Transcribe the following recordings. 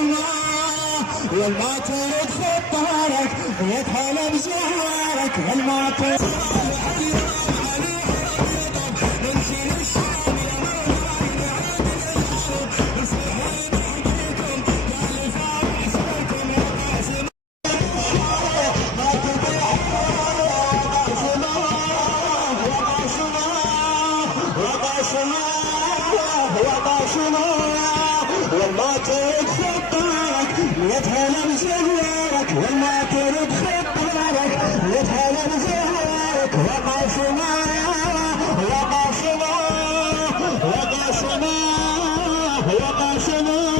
شمال والما ترد خطارك ويتهلا بزهرك والما ترد والله ترد خطارك يتهلا بزهرك والله ترد خطارك يتهلا بزهرك وقع سماه وقع سماه وقع سماه وقع سماه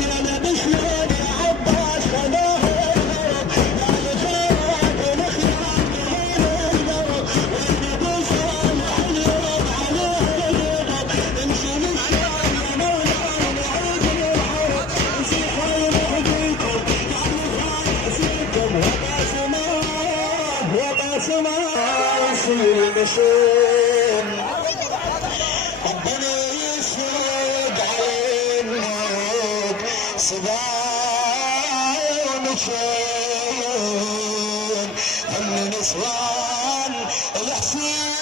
جانا بشلون يا عباس خلاه الغرب يا لخيرك ونخيرك بهين الغرب والنبي صالح اليوم عليه الغرب امشي للشام يا مولاي نعود للحرب امشي حول حديكم يعني خالق فيكم وقع سماه وقع سماه يصير المشون ربنا يسود عليك صبايا ومشون هم نسوان الحسين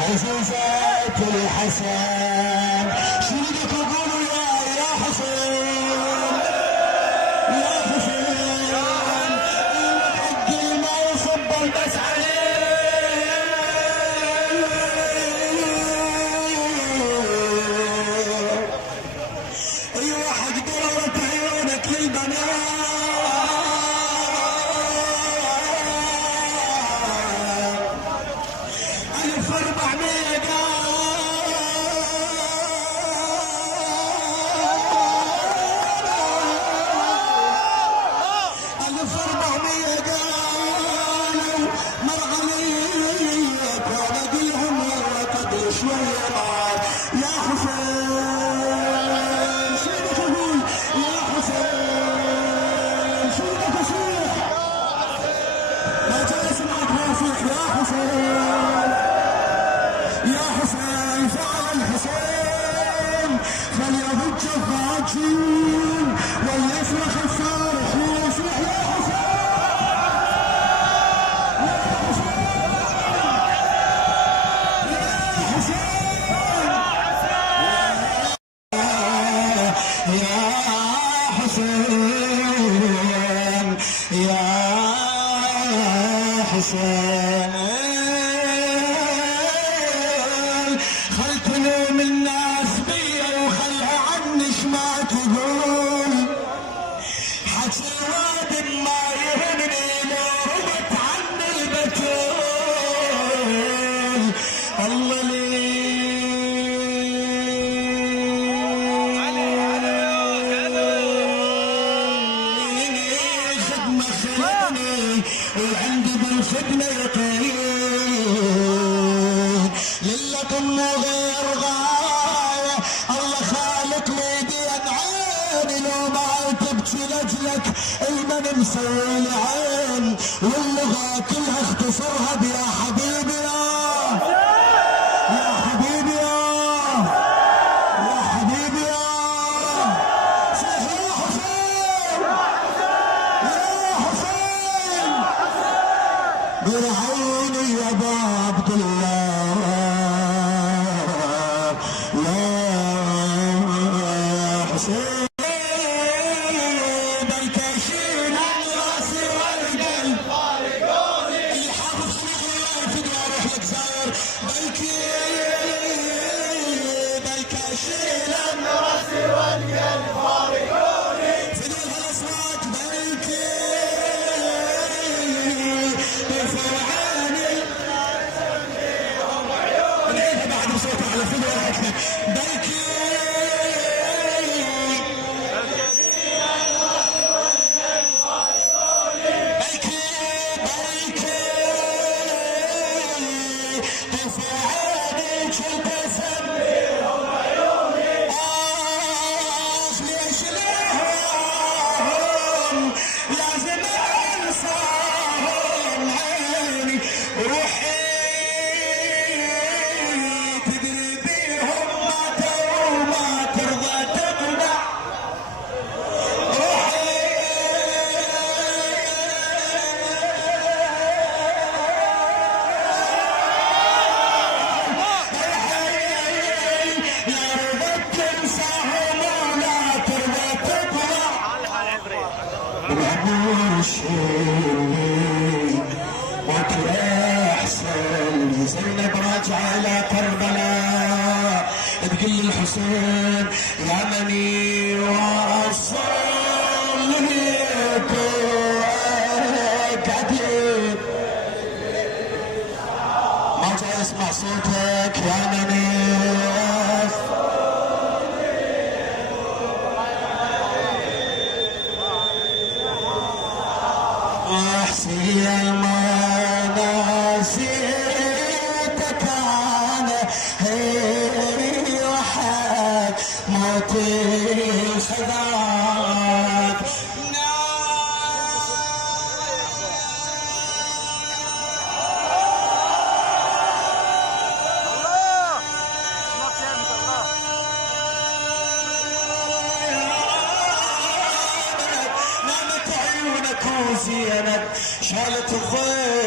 عزيزات الحسن شو بدك تقولوا يا حسين يا حسين حق ما يصب بس عليه ايوه حق دورت عيونك للبنات 1400 قالوا مرغلية ونقيهم يلا قدر شوية نار يا حسين شو بدك اقول يا حسين شو بدك اصيح ما جاي اسمعك واصيح يا حسين يا حسين فعل الحسين فليضج الضاجين وليصرخ الصارخين يصيح يا حسين يا حسين يا حسين خل تلوم الناس بيا وخلها عنش ما تقول حكي واد ما يهمني لو رمت عني البتول الله لي وعندي بالخدمة يقين للكم غير غاية الله خالق لي بين عيني لو ما تبكي لجلك المن مسوي العين واللغة كلها اختصرها بيا حبيبي يا حبيبي يا حبيبي صيح يا حسين يا حسين برعيني يا ابو عبد الله يا حسين بالكشين عن راسي والقلب اللي حافظ موت يا حسين. زينب راجعة إلى كربلاء تقول الحسين يا مني وصل لك قديم، ما جاي اسمع صوتك يا مني احسي ما نسيتك انا هي وحد موتي خذاك. نامت عيونك وزينب شالت الضيق